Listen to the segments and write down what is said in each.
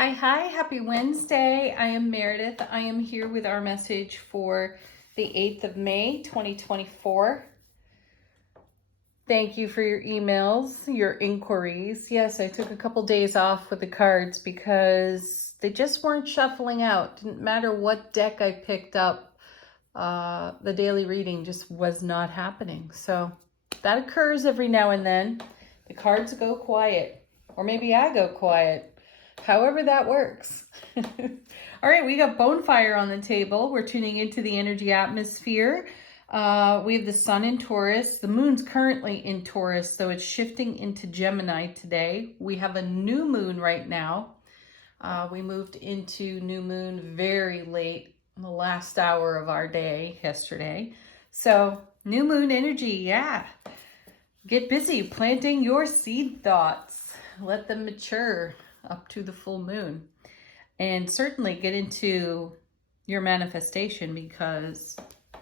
Hi, happy Wednesday. I am Meredith. I am here with our message for the 8th of May, 2024. Thank you for your emails, your inquiries. Yes, I took a couple days off with the cards because they just weren't shuffling out. Didn't matter what deck I picked up, the daily reading just was not happening. So that occurs every now and then. The cards go quiet, or maybe I go quiet. However that works. All right, we got Bonefire on the table. We're tuning into the energy atmosphere. We have the sun in Taurus. The moon's currently in Taurus, so it's shifting into Gemini today. We have a new moon right now. We moved into new moon very late in the last hour of our day yesterday. So new moon energy, yeah. Get busy planting your seed thoughts. Let them mature up to the full moon, and certainly get into your manifestation, because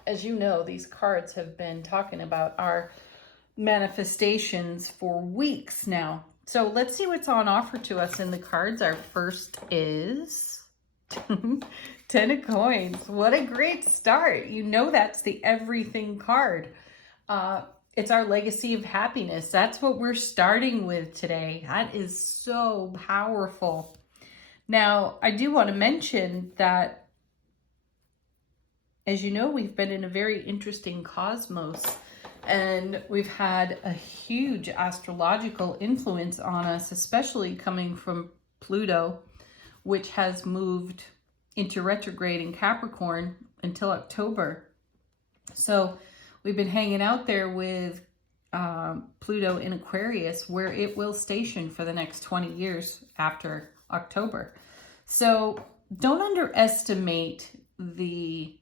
as you know, these cards have been talking about our manifestations for weeks now. So let's see what's on offer to us in the cards. Our first is 10 of coins. What a great start. You know, that's the everything card. It's our legacy of happiness. That's what we're starting with today. That is so powerful. Now, I do want to mention that, as you know, we've been in a very interesting cosmos, and we've had a huge astrological influence on us, especially coming from Pluto, which has moved into retrograde in Capricorn until October. So we've been hanging out there with Pluto in Aquarius, where it will station for the next 20 years after October. So don't underestimate the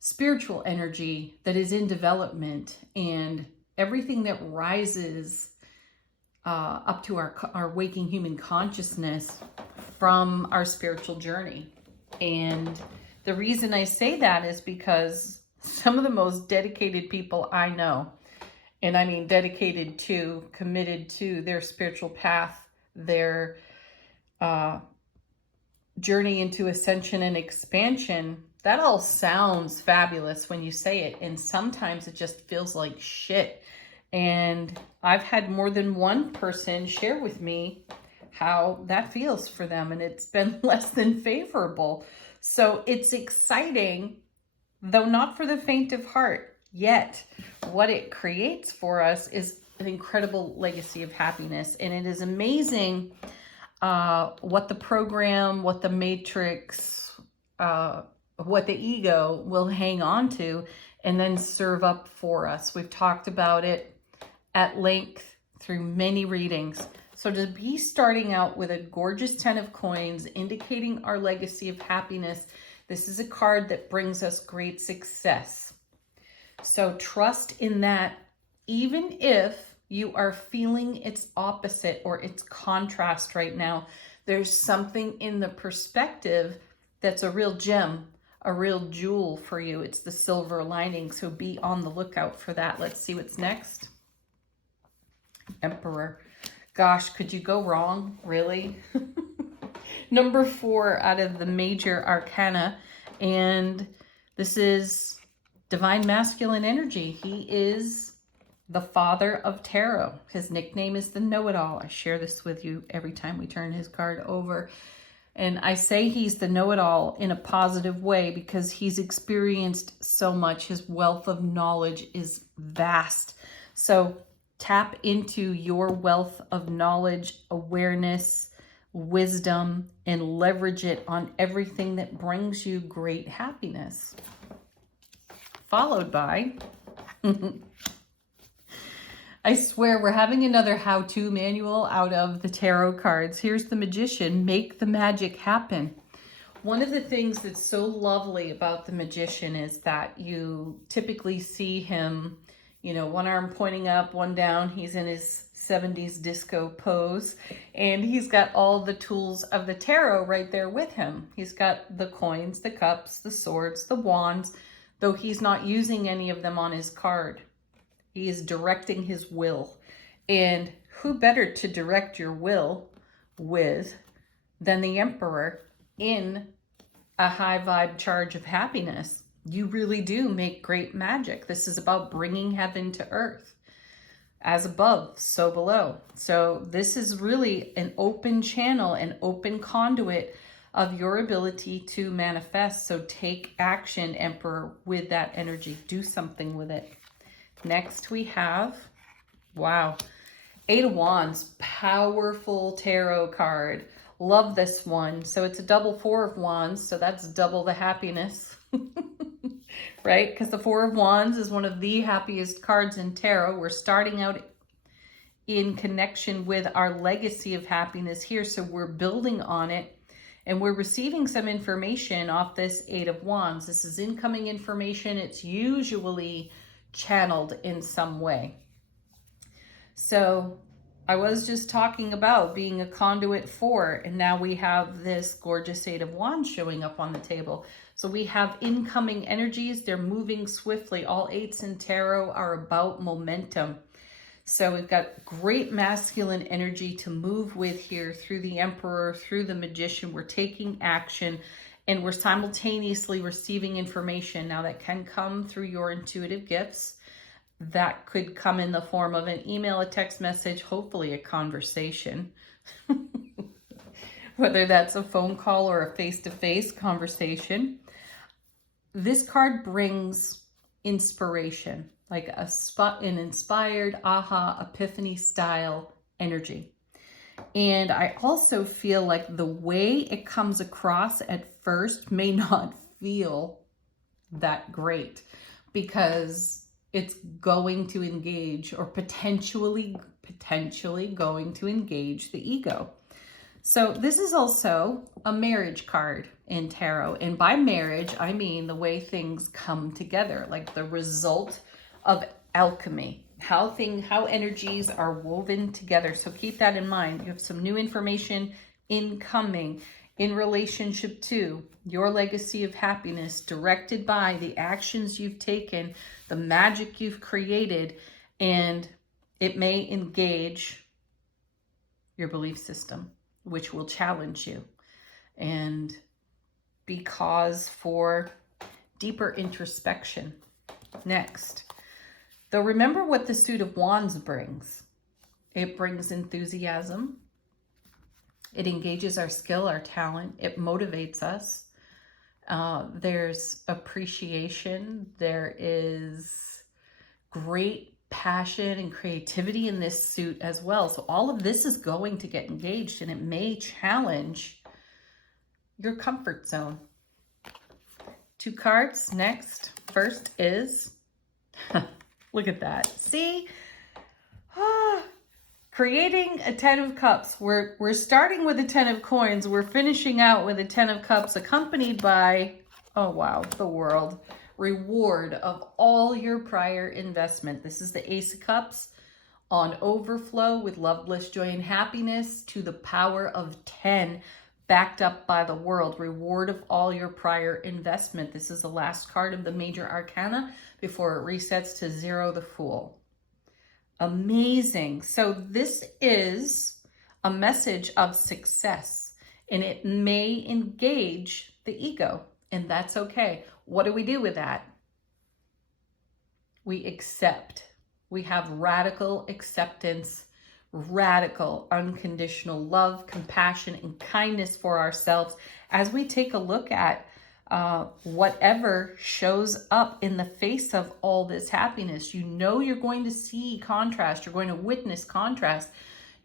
spiritual energy that is in development and everything that rises up to our waking human consciousness from our spiritual journey. And the reason I say that is because some of the most dedicated people I know, and I mean dedicated to, committed to their spiritual path, their journey into ascension and expansion, that all sounds fabulous when you say it, and sometimes it just feels like shit. And I've had more than one person share with me how that feels for them, and it's been less than favorable. So it's exciting, though not for the faint of heart. Yet what it creates for us is an incredible legacy of happiness. And it is amazing what the program, what the matrix, what the ego will hang on to and then serve up for us. We've talked about it at length through many readings. So to be starting out with a gorgeous 10 of coins, indicating our legacy of happiness, this is a card that brings us great success. So trust in that, even if you are feeling its opposite or its contrast right now, there's something in the perspective that's a real gem, a real jewel for you. It's the silver lining, so be on the lookout for that. Let's see what's next. Emperor. Gosh, could you go wrong? Really? Number 4 out of the major arcana, and this is divine masculine energy. He is the father of tarot. His nickname is the know-it-all. I share this with you every time we turn his card over. And I say he's the know-it-all in a positive way because he's experienced so much. His wealth of knowledge is vast. So tap into your wealth of knowledge, awareness, wisdom, and leverage it on everything that brings you great happiness. Followed by, I swear we're having another how-to manual out of the tarot cards. Here's the Magician. Make the magic happen. One of the things that's so lovely about the Magician is that you typically see him, you know, one arm pointing up, one down. He's in his 70s disco pose, and he's got all the tools of the tarot right there with him. He's got the coins, the cups, the swords, the wands, though he's not using any of them on his card. He is directing his will. And who better to direct your will with than the Emperor in a high vibe charge of happiness. You really do make great magic. This is about bringing heaven to earth. As above, so below. So this is really an open channel, an open conduit of your ability to manifest. So take action, Emperor, with that energy. Do something with it. Next we have, wow, Eight of Wands, powerful tarot card. Love this one. So it's a double Four of Wands, so that's double the happiness. Right? Because the Four of Wands is one of the happiest cards in tarot. We're starting out in connection with our legacy of happiness here, so we're building on it, and we're receiving some information off this Eight of Wands. This is incoming information. It's usually channeled in some way. So I was just talking about being a conduit for, and now we have this gorgeous Eight of Wands showing up on the table. So we have incoming energies. They're moving swiftly. All eights in tarot are about momentum. So we've got great masculine energy to move with here through the Emperor, through the Magician. We're taking action, and we're simultaneously receiving information. Now that can come through your intuitive gifts. That could come in the form of an email, a text message, hopefully a conversation. Whether that's a phone call or a face-to-face conversation. This card brings inspiration, like an inspired aha, epiphany style energy. And I also feel like the way it comes across at first may not feel that great, because it's going to engage, or potentially going to engage the ego. So this is also a marriage card in tarot. And by marriage, I mean the way things come together, like the result of alchemy, how energies are woven together. So keep that in mind. You have some new information incoming in relationship to your legacy of happiness, directed by the actions you've taken, the magic you've created, and it may engage your belief system, which will challenge you and be cause for deeper introspection. Next, though, remember what the Suit of Wands brings. It brings enthusiasm. It engages our skill, our talent. It motivates us. There's appreciation. There is great passion and creativity in this suit as well. So all of this is going to get engaged, and it may challenge your comfort zone. Two cards next. First is, look at that. See? Creating a 10 of Cups. We're starting with a 10 of Coins. We're finishing out with a 10 of Cups, accompanied by, oh wow, the World. Reward of all your prior investment. This is the Ace of Cups on overflow with love, bliss, joy, and happiness to the power of 10, backed up by the World. Reward of all your prior investment. This is the last card of the major arcana before it resets to 0, the Fool. Amazing. So this is a message of success, and it may engage the ego, and that's okay. What do we do with that? We accept. We have radical acceptance, radical unconditional love, compassion, and kindness for ourselves as we take a look at whatever shows up in the face of all this happiness. You know you're going to see contrast. You're going to witness contrast.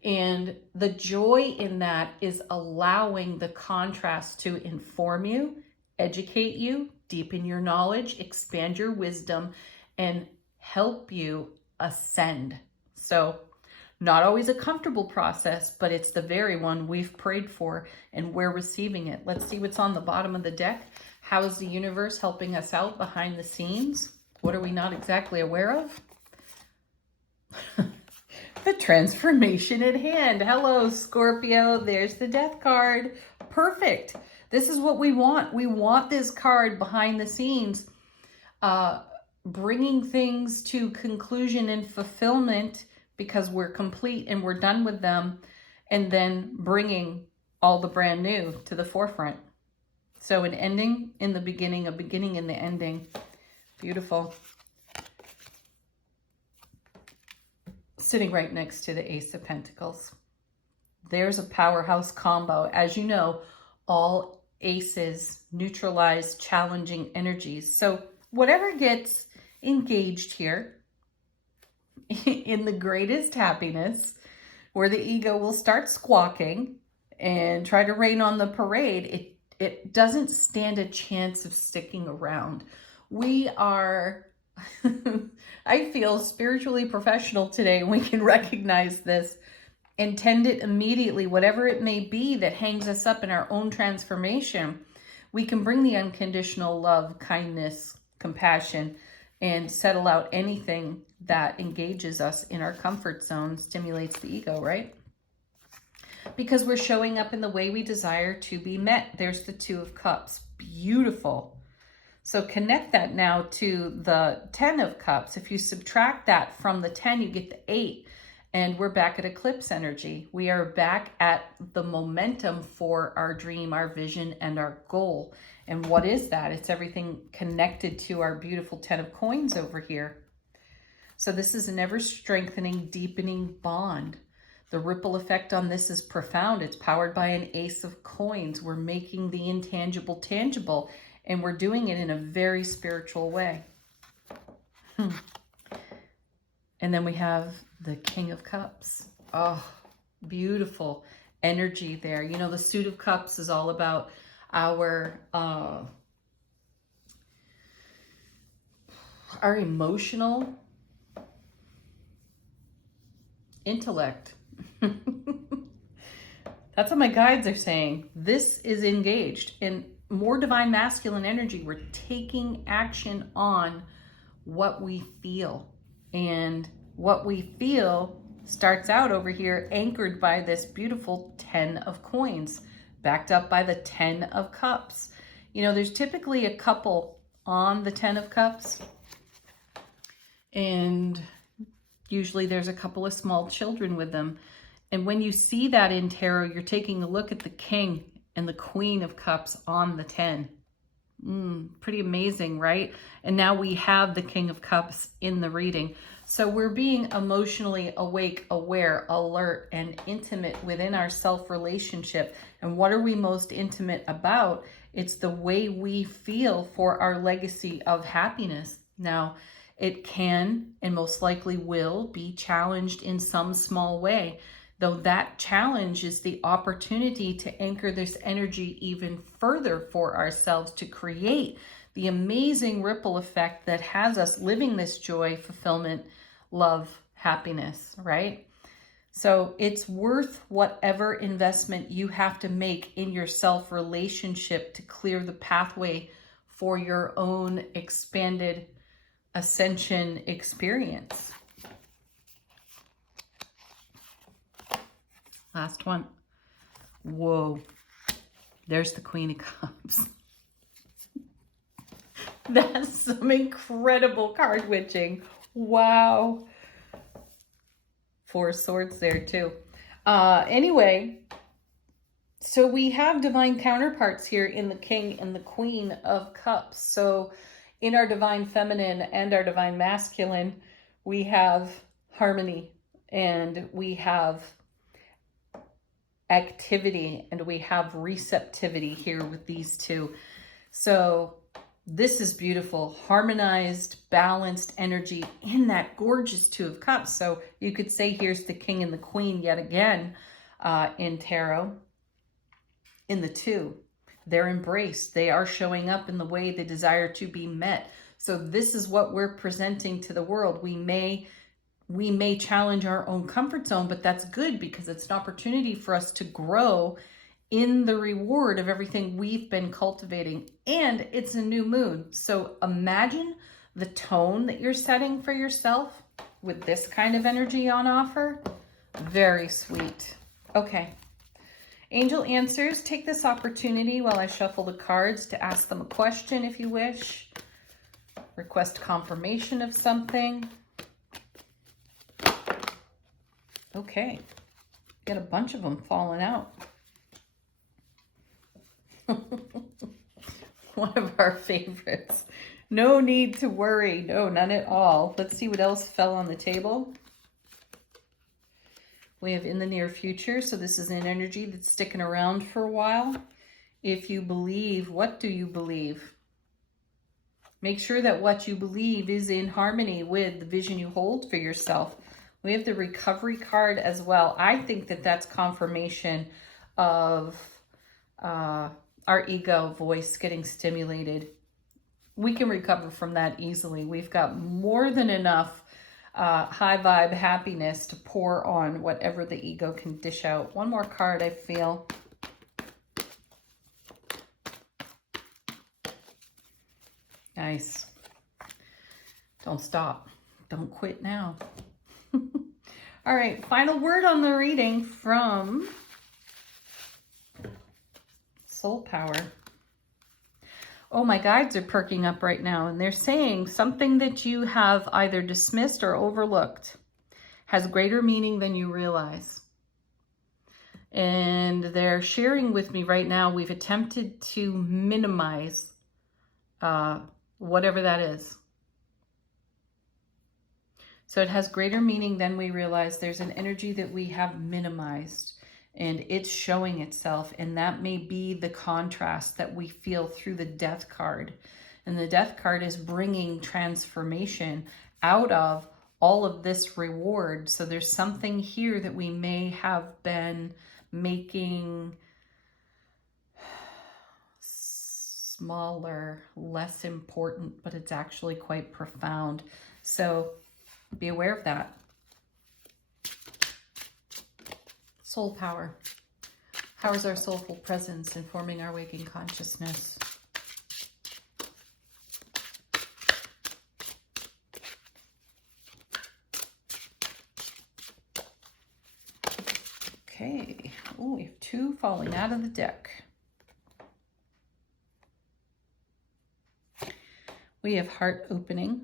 And the joy in that is allowing the contrast to inform you, educate you, deepen your knowledge, expand your wisdom, and help you ascend. So not always a comfortable process, but it's the very one we've prayed for, and we're receiving it. Let's see what's on the bottom of the deck. How is the universe helping us out behind the scenes? What are we not exactly aware of? The transformation at hand. Hello, Scorpio. There's the Death card. Perfect. This is what we want. We want this card behind the scenes, bringing things to conclusion and fulfillment, because we're complete and we're done with them, and then bringing all the brand new to the forefront. So an ending in the beginning, a beginning in the ending. Beautiful. Sitting right next to the Ace of Pentacles. There's a powerhouse combo. As you know, all aces neutralize challenging energies. So whatever gets engaged here in the greatest happiness, where the ego will start squawking and try to rain on the parade, it doesn't stand a chance of sticking around. We are, I feel, spiritually professional today. We can recognize this and tend it immediately, whatever it may be that hangs us up in our own transformation. We can bring the unconditional love, kindness, compassion, and settle out anything that engages us in our comfort zone, stimulates the ego, right? Because we're showing up in the way we desire to be met. There's the Two of Cups. Beautiful. So connect that now to the 10 of Cups. If you subtract that from the 10, you get the 8. And we're back at eclipse energy. We are back at the momentum for our dream, our vision, and our goal. And what is that? It's everything connected to our beautiful 10 of coins over here. So this is an ever-strengthening, deepening bond. The ripple effect on this is profound. It's powered by an Ace of Coins. We're making the intangible tangible, and we're doing it in a very spiritual way. And then we have the King of Cups. Oh, beautiful energy there. You know, the Suit of Cups is all about our emotional intellect. That's what my guides are saying. This is engaged in more divine masculine energy. We're taking action on what we feel. And what we feel starts out over here anchored by this beautiful 10 of coins, backed up by the 10 of cups. You know, there's typically a couple on the 10 of cups, and usually there's a couple of small children with them. And when you see that in tarot, you're taking a look at the King and the Queen of Cups on the 10. Pretty amazing, right? And now we have the King of Cups in the reading. So we're being emotionally awake, aware, alert, and intimate within our self-relationship. And what are we most intimate about? It's the way we feel for our legacy of happiness. Now, it can and most likely will be challenged in some small way, though that challenge is the opportunity to anchor this energy even further for ourselves to create the amazing ripple effect that has us living this joy, fulfillment, love, happiness, right? So it's worth whatever investment you have to make in your self-relationship to clear the pathway for your own expanded ascension experience. Last one. Whoa. There's the Queen of Cups. That's some incredible card witching. Wow. Four swords there too. Anyway, so we have divine counterparts here in the King and the Queen of Cups. So in our divine feminine and our divine masculine, we have harmony and we have activity and we have receptivity here with these two. So this is beautiful, harmonized, balanced energy in that gorgeous Two of Cups. So you could say here's the King and the Queen yet again in tarot. In the two, they're embraced. They are showing up in the way they desire to be met. So this is what we're presenting to the world. We may challenge our own comfort zone, but that's good because it's an opportunity for us to grow in the reward of everything we've been cultivating. And it's a new moon. So imagine the tone that you're setting for yourself with this kind of energy on offer. Very sweet. Okay. Angel Answers, take this opportunity while I shuffle the cards to ask them a question if you wish. Request confirmation of something. Okay. Got a bunch of them falling out. One of our favorites. No need to worry. No, none at all. Let's see what else fell on the table. We have in the near future. So this is an energy that's sticking around for a while. If you believe, what do you believe? Make sure that what you believe is in harmony with the vision you hold for yourself. We have the recovery card as well. I think that that's confirmation of our ego voice getting stimulated. We can recover from that easily. We've got more than enough high vibe happiness to pour on whatever the ego can dish out. One more card, I feel. Nice. Don't stop. Don't quit now. All right, final word on the reading from Soul Power. Oh, my guides are perking up right now, and they're saying something that you have either dismissed or overlooked has greater meaning than you realize. And they're sharing with me right now, we've attempted to minimize whatever that is. So it has greater meaning than we realize. There's an energy that we have minimized, and it's showing itself. And that may be the contrast that we feel through the Death card. And the Death card is bringing transformation out of all of this reward. So there's something here that we may have been making smaller, less important, but it's actually quite profound. So be aware of that. Soul power. Powers our soulful presence, informing our waking consciousness. Okay. Oh, we have two falling out of the deck. We have heart opening.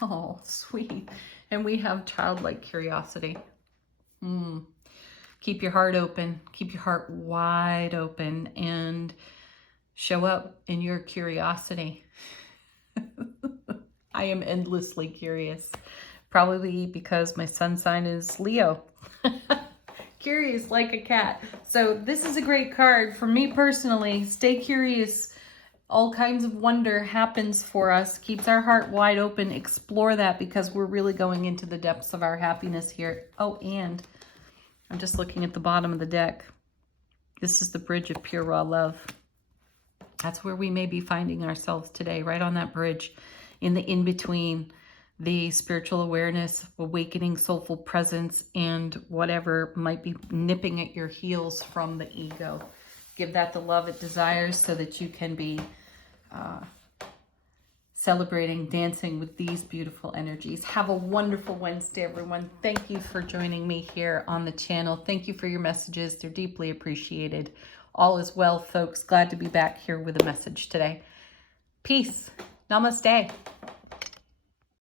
Oh, sweet. And we have childlike curiosity. Keep your heart open. Keep your heart wide open and show up in your curiosity. I am endlessly curious. Probably because my sun sign is Leo. Curious like a cat. So this is a great card for me personally. Stay curious. All kinds of wonder happens for us, keeps our heart wide open. Explore that because we're really going into the depths of our happiness here. Oh, and I'm just looking at the bottom of the deck. This is the bridge of pure raw love. That's where we may be finding ourselves today, right on that bridge, in the in-between, the spiritual awareness, awakening soulful presence, and whatever might be nipping at your heels from the ego. Give that the love it desires so that you can be celebrating, dancing with these beautiful energies. Have a wonderful Wednesday, everyone. Thank you for joining me here on the channel. Thank you for your messages. They're deeply appreciated. All is well, folks. Glad to be back here with a message today. Peace. Namaste.